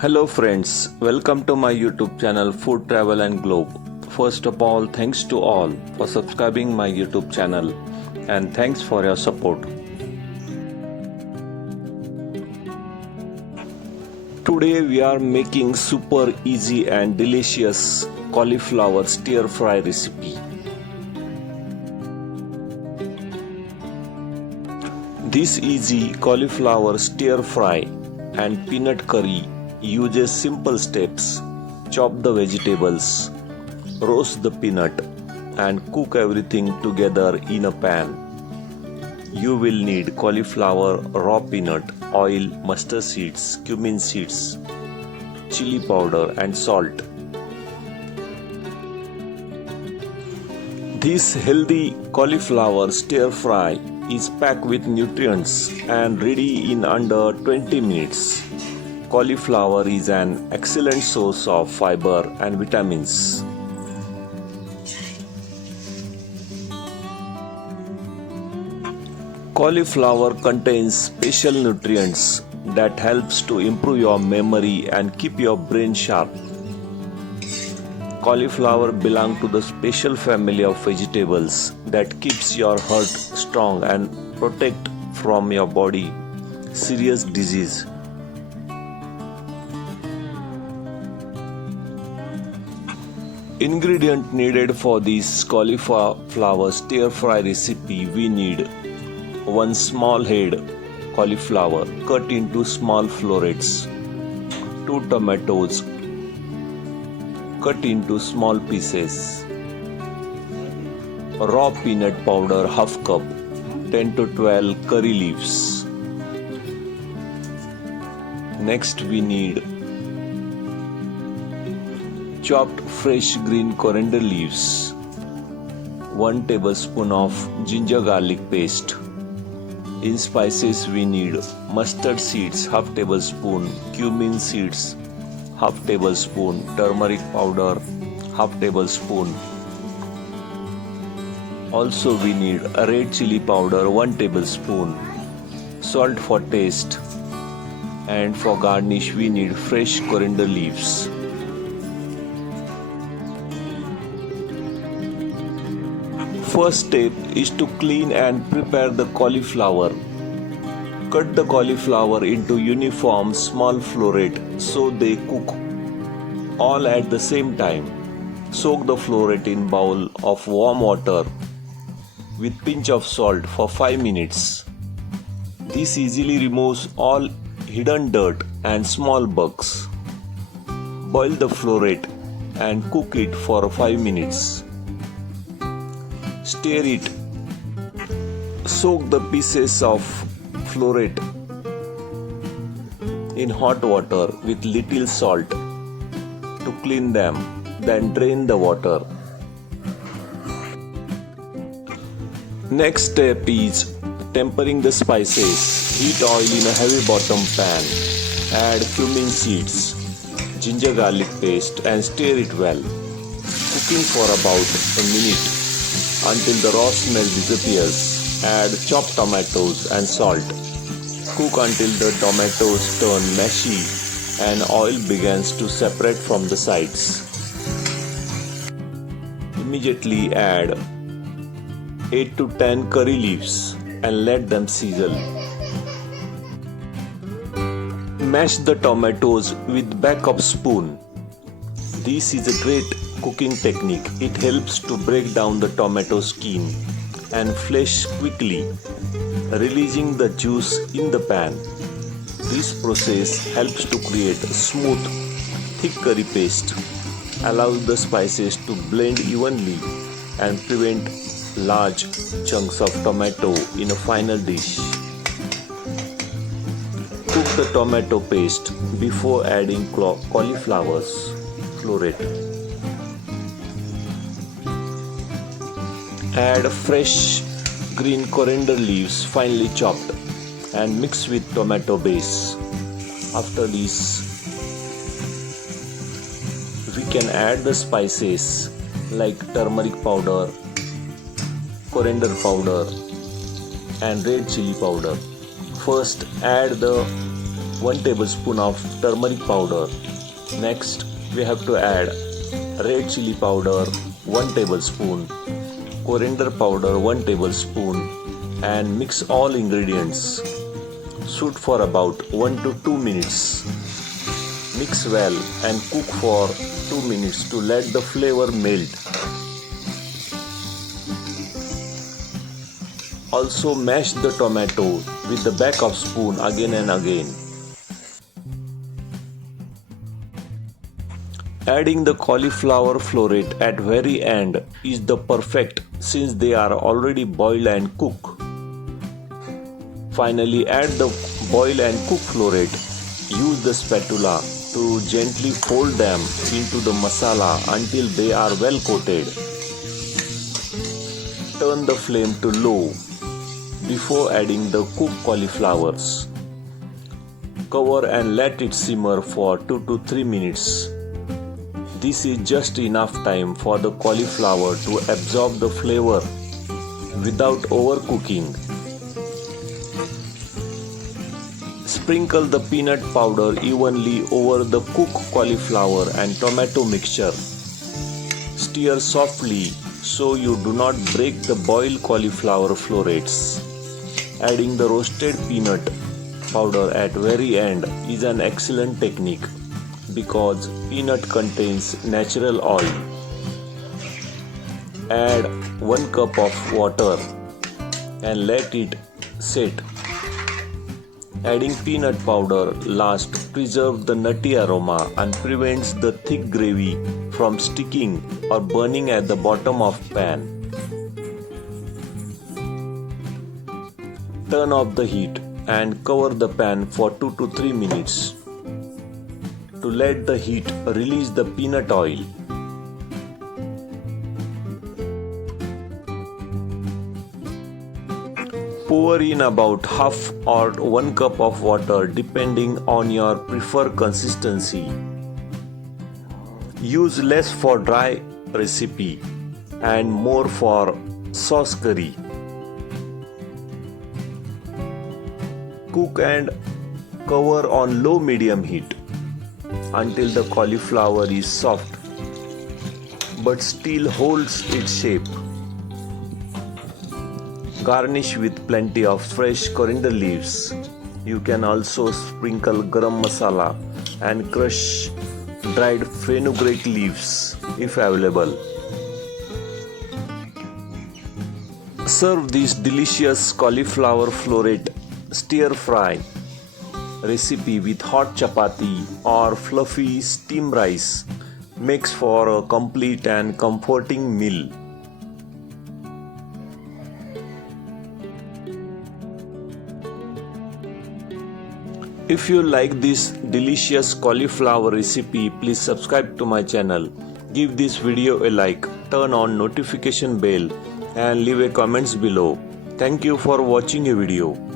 Hello friends, welcome to my YouTube channel Food Travel and Globe. First of all, thanks to all for subscribing my YouTube channel and thanks for your support. Today we are making super easy and delicious cauliflower stir fry recipe. This easy cauliflower stir fry and peanut curry uses simple steps. Chop the vegetables, roast the peanut and cook everything together in a pan. You will need cauliflower, raw peanut, oil, mustard seeds, cumin seeds, chili powder and salt. This healthy cauliflower stir fry is packed with nutrients and ready in under 20 minutes. Cauliflower is an excellent source of fiber and vitamins. Cauliflower contains special nutrients that helps to improve your memory and keep your brain sharp. Cauliflower belong to the special family of vegetables that keeps your heart strong and protect from your body serious disease. Ingredient needed for this cauliflower stir fry recipe: we need 1 small head cauliflower cut into small florets, 2 tomatoes cut into small pieces, raw peanut powder half cup, 10 to 12 curry leaves. Next we need chopped fresh green coriander leaves, 1 tablespoon of ginger garlic paste. In spices we need mustard seeds half tablespoon, cumin seeds half tablespoon, turmeric powder half tablespoon. Also we need a red chili powder 1 tablespoon, salt for taste, and for garnish we need fresh coriander leaves. First step is to clean and prepare the cauliflower. Cut the cauliflower into uniform small floret so they cook all at the same time. Soak the floret in bowl of warm water with pinch of salt for 5 minutes. This easily removes all hidden dirt and small bugs. Boil the floret and cook it for 5 minutes. Stir it. Soak the pieces of floret in hot water with little salt to clean them, then drain the water. Next step is tempering the spices. Heat oil in a heavy bottom pan. Add cumin seeds, ginger garlic paste and stir it well. Cooking for about a minute until the raw smell disappears. Add chopped tomatoes and salt. Cook until the tomatoes turn mushy and oil begins to separate from the sides. Immediately add 8 to 10 curry leaves and let them sizzle. Mash the tomatoes with back of spoon. This is a great cooking technique. It helps to break down the tomato skin and flesh quickly, releasing the juice in the pan. This process helps to create a smooth, thick curry paste, allows the spices to blend evenly and prevent large chunks of tomato in a final dish. Cook the tomato paste before adding cauliflower's floret. Add fresh green coriander leaves finely chopped and mix with tomato base. After this, we can add the spices like turmeric powder, coriander powder and red chili powder. First add the 1 tablespoon of turmeric powder. Next, we have to add red chili powder 1 tablespoon, coriander powder 1 tablespoon, and mix all ingredients. Shoot for about 1 to 2 minutes. Mix well and cook for 2 minutes to let the flavor melt. Also mash the tomato with the back of spoon again and again. Adding the cauliflower floret at very end is the perfect since they are already boiled and cooked. Finally add the boiled and cooked floret. Use the spatula to gently fold them into the masala until they are well coated. Turn the flame to low before adding the cooked cauliflowers. Cover and let it simmer for 2 to 3 minutes. This is just enough time for the cauliflower to absorb the flavor without overcooking. Sprinkle the peanut powder evenly over the cooked cauliflower and tomato mixture. Stir softly so you do not break the boiled cauliflower florets. Adding the roasted peanut powder at very end is an excellent technique because peanut contains natural oil. Add 1 cup of water and let it set. Adding peanut powder last preserves the nutty aroma and prevents the thick gravy from sticking or burning at the bottom of pan. Turn off the heat and cover the pan for 2 to 3 minutes to let the heat release the peanut oil. Pour in about half or 1 cup of water depending on your preferred consistency. Use less for dry recipe and more for sauce curry. Cook and cover on low-medium heat until the cauliflower is soft but still holds its shape. Garnish with plenty of fresh coriander leaves. You can also sprinkle garam masala and crush dried fenugreek leaves if available. Serve this delicious cauliflower floret stir fry recipe with hot chapati or fluffy steamed rice. Makes for a complete and comforting meal. If you like this delicious cauliflower recipe, please subscribe to my channel. Give this video a like, turn on notification bell and leave a comments below. Thank you for watching a video.